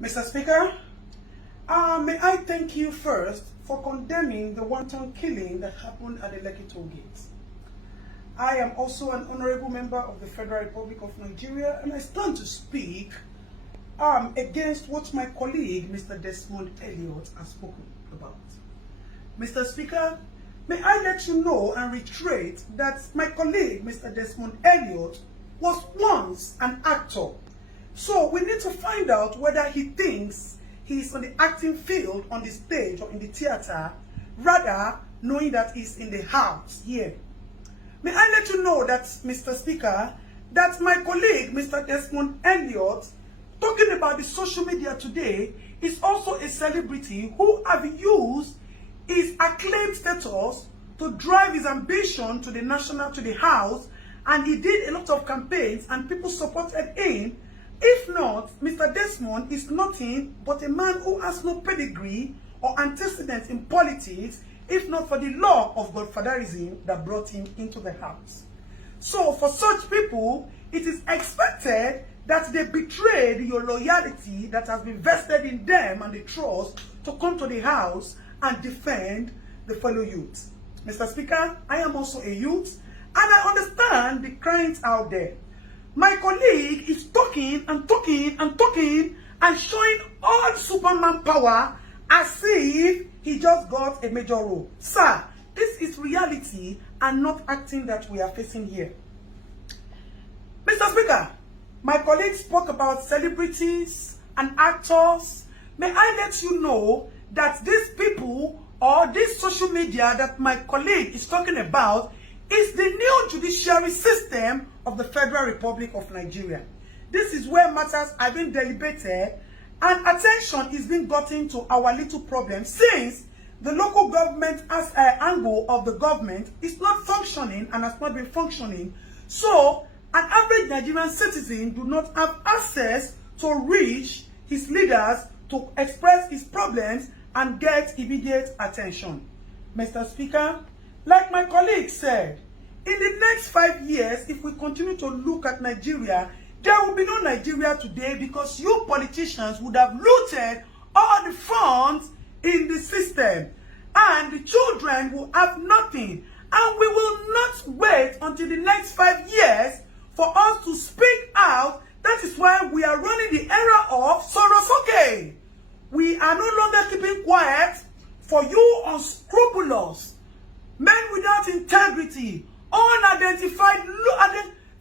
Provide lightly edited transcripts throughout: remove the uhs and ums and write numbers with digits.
Mr. Speaker, may I thank you first for condemning the wanton killing that happened at the Lekki toll gate. I am also an honorable member of the Federal Republic of Nigeria, and I stand to speak against what my colleague, Mr. Desmond Elliot, has spoken about. Mr. Speaker, may I let you know and reiterate that my colleague, Mr. Desmond Elliot, was once an actor. So we need to find out whether he thinks he's on the acting field, on the stage or in the theater, rather knowing that he's in the house here. May I let you know that, Mr. Speaker, that my colleague, Mr. Desmond Elliot, talking about the social media today, is also a celebrity who have used his acclaimed status to drive his ambition to the house, and he did a lot of campaigns and people supported him. If not, Mr. Desmond is nothing but a man who has no pedigree or antecedents in politics, if not for the law of godfatherism that brought him into the house. So for such people, it is expected that they betrayed your loyalty that has been vested in them and the trust to come to the house and defend the fellow youth. Mr. Speaker, I am also a youth, and I understand the crying out there. My colleague is talking and talking and talking and showing all Superman power as if he just got a major role. Sir, this is reality and not acting that we are facing here. Mr. Speaker, my colleague spoke about celebrities and actors. May I let you know that these people or this social media that my colleague is talking about is the new judiciary system of the Federal Republic of Nigeria. This is where matters are being deliberated and attention is being gotten to our little problem, since the local government as an angle of the government is not functioning and has not been functioning. So an average Nigerian citizen do not have access to reach his leaders to express his problems and get immediate attention. Mr. Speaker, like my colleague said, in the next 5 years, if we continue to look at Nigeria, there will be no Nigeria today, because you politicians would have looted all the funds in the system, and the children will have nothing. And we will not wait until the next 5 years for us to speak out. That is why we are running the era of Sorosoke. We are no longer keeping quiet for you unscrupulous, men without integrity, unidentified,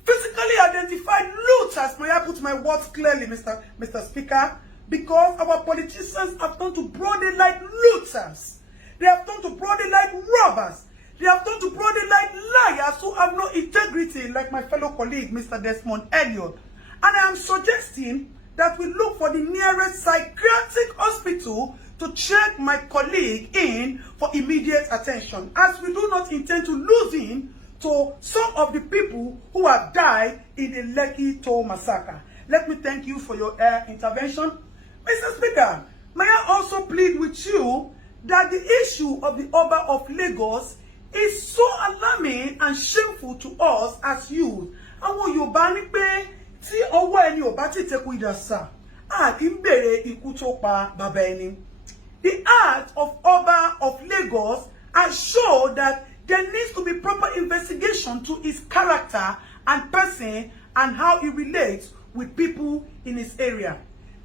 physically identified looters. May I put my words clearly, Mr. Speaker? Because our politicians have turned to broad daylight looters. They have turned to broad daylight robbers. They have turned to broad daylight liars who have no integrity, like my fellow colleague, Mr. Desmond Elliot. And I am suggesting that we look for the nearest psychiatric hospital to check my colleague in for immediate attention, as we do not intend to lose him to some of the people who have died in the Lekki toll massacre. Let me thank you for your intervention. Mr. Speaker, may I also plead with you that the issue of the Oba of Lagos is so alarming and shameful to us as youth. Àwọn Yorùbá ní pé tí ọwọ́ ẹni ò bá tètè kú ìdàsà, a kì í bèrè ikú tó pa bàbá ẹni. The act of Oba of Lagos has shown that there needs to be proper investigation to his character and person and how he relates with people in his area.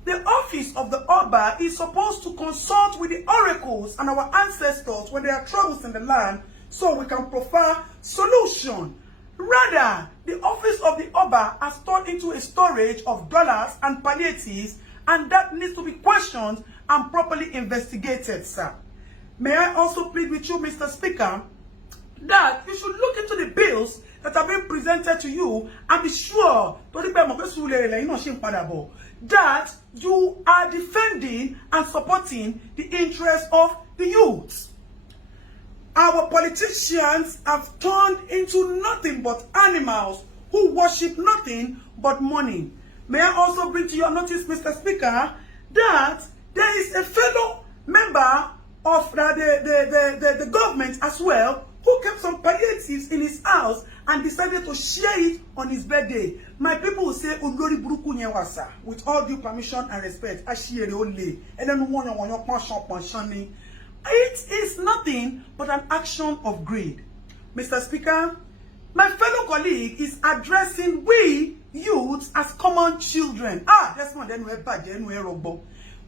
The office of the Oba is supposed to consult with the oracles and our ancestors when there are troubles in the land, so we can provide solution. Rather, the office of the Oba has turned into a storage of dollars and palliatives, and that needs to be questioned and properly investigated, sir. May I also plead with you, Mr. Speaker, that you should look into the bills that are being presented to you and be sure that you are defending and supporting the interests of the youth. Our politicians have turned into nothing but animals who worship nothing but money. May I also bring to your notice, Mr. Speaker, that there is a fellow member of the government as well who who kept some palliatives in his house and decided to share it on his birthday. My people will say, Olori Buruku Nyewasa, with all due permission and respect, Ashiere Ole, and then one on your pension. It is nothing but an action of greed. Mr. Speaker, my fellow colleague is addressing we youths as common children. Desmond Elliot,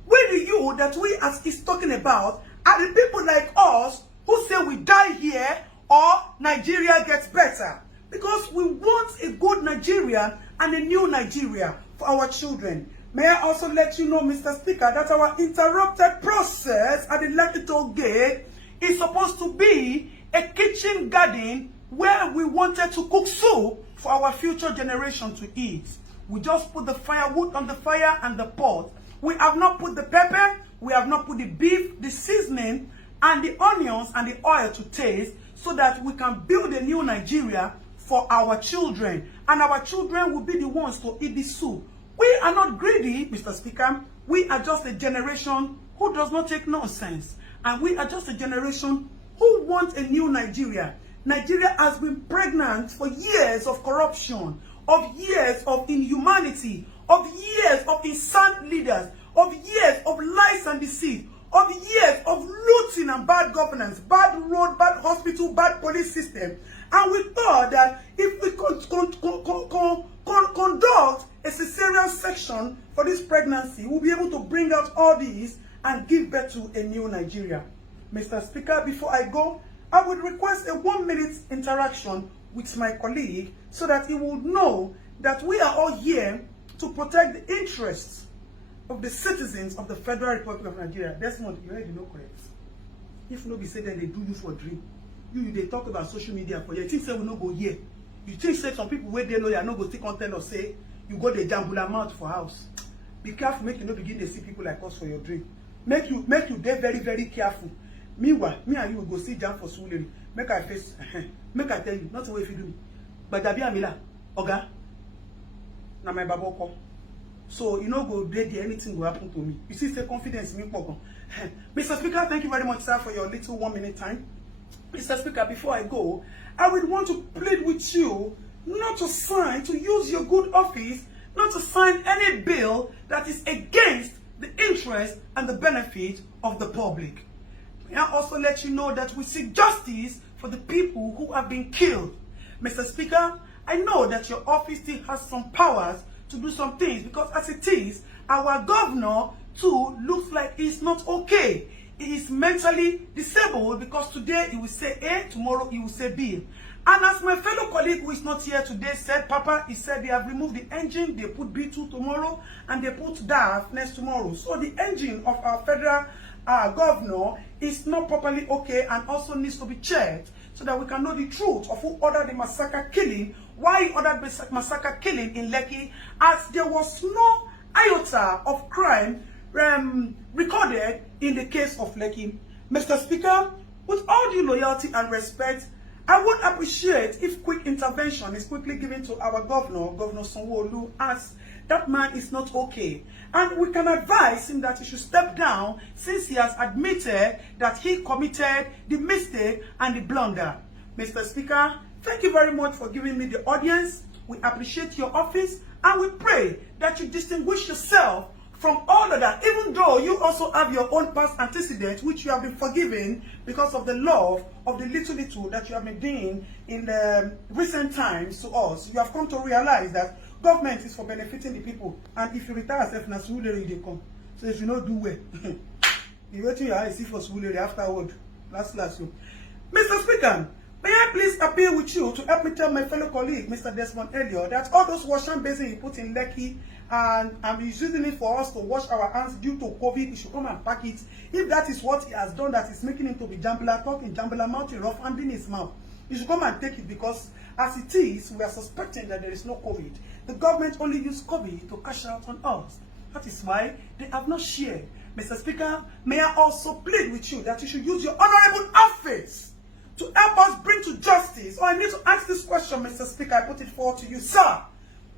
we the youth that we as is talking about are the people like us who say we die here or Nigeria gets better. Because we want a good Nigeria and a new Nigeria for our children. May I also let you know, Mr. Speaker, that our interrupted process at the Lekki Gate is supposed to be a kitchen garden where we wanted to cook soup for our future generation to eat. We just put the firewood on the fire and the pot. We have not put the pepper, we have not put the beef, the seasoning, and the onions and the oil to taste so that we can build a new Nigeria for our children. And our children will be the ones to eat the soup. We are not greedy, Mr. Speaker. We are just a generation who does not take nonsense. And we are just a generation who wants a new Nigeria. Nigeria has been pregnant for years of corruption, of years of inhumanity, of years of insane leaders, of years of lies and deceit, of years of looting and bad governance, bad road, bad hospital, bad police system. And we thought that if we conduct a cesarean section for this pregnancy, we'll be able to bring out all these and give birth to a new Nigeria. Mr. Speaker, before I go, I would request a 1-minute interaction with my colleague so that he would know that we are all here to protect the interests of the citizens of the Federal Republic of Nigeria. Desmond, you already know correct. If nobody say that they do you for dream, they talk about social media for you. You think say we no go here. You think say some people where they know you no go still content or say you go the jambula mouth for house. Be careful, make you not begin to see people like us for your dream. Make you dey very, very careful. Meanwhile, me and you will go see jam for Suleri. Make I face, make I tell you, not the way if you do me. But Dabi Amila, Oga, na my baboko. So you know go there, anything will happen to me. You see, say confidence me pokon. Mr. Speaker, thank you very much, sir, for your little 1-minute time. Mr. Speaker, before I go, I would want to plead with you not to sign, to use your good office, not to sign any bill that is against the interest and the benefit of the public. May I also let you know that we seek justice for the people who have been killed. Mr. Speaker, I know that your office still has some powers to do some things because as it is, our governor too looks like he's not okay. He is mentally disabled because today he will say A, tomorrow he will say B. And as my fellow colleague who is not here today said, Papa, he said they have removed the engine, they put B2 tomorrow, and they put DAF next tomorrow. So the engine of our federal governor is not properly okay and also needs to be checked so that we can know the truth of who ordered the massacre killing, why he ordered the massacre killing in Lekki, as there was no iota of crime recorded in the case of Lekki. Mr. Speaker, with all due loyalty and respect, I would appreciate if quick intervention is quickly given to our governor, Governor Sanwo-Olu, as that man is not okay. And we can advise him that he should step down since he has admitted that he committed the mistake and the blunder. Mr. Speaker, thank you very much for giving me the audience. We appreciate your office and we pray that you distinguish yourself from all of that, even though you also have your own past antecedents, which you have been forgiven because of the love of the little that you have been doing in the recent times to us. You have come to realize that government is for benefiting the people. And if you retire yourself, na Suleri they come. So if you don't do well, you wait till your eyes see for Suleri afterward. Last you. Mr. Speaker, may I please appeal with you to help me tell my fellow colleague, Mr. Desmond Elliot, that all those washing basins he put in Lekki and he's using it for us to wash our hands due to COVID, he should come and pack it. If that is what he has done, that is making him to be jambula, talking jambula mouth, rough handing his mouth, he should come and take it because as it is, we are suspecting that there is no COVID. The government only used COVID to cash out on us. That is why they have not shared. Mr. Speaker, may I also plead with you that you should use your honorable office to help us bring to justice. I need to ask this question, Mr. Speaker. I put it forward to you, sir.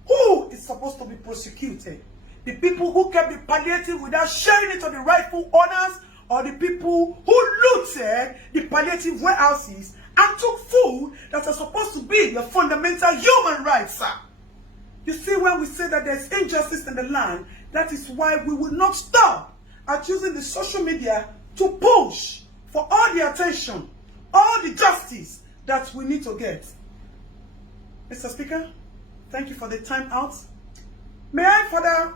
Who is supposed to be prosecuted? The people who kept the palliative without sharing it to the rightful owners, or the people who looted the palliative warehouses and took food that are supposed to be your fundamental human rights, sir. You see, when we say that there's injustice in the land, that is why we will not stop at using the social media to push for all the attention, all the justice that we need to get. Mr. Speaker, thank you for the time out. May I further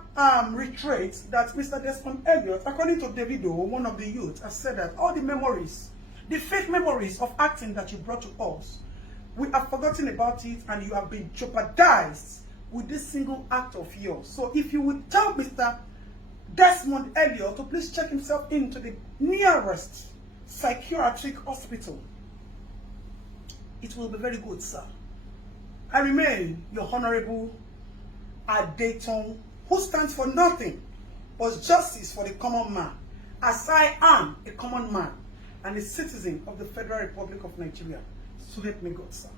reiterate that Mr. Desmond Elliot, according to Davido, one of the youth, has said that all the memories, the fake memories of acting that you brought to us, we have forgotten about it and you have been jeopardized with this single act of yours. So if you would tell Mr. Desmond Elliot to please check himself into the nearest psychiatric hospital, it will be very good, sir. I remain your Honorable Adeton, who stands for nothing but justice for the common man, as I am a common man and a citizen of the Federal Republic of Nigeria. So help me God, sir.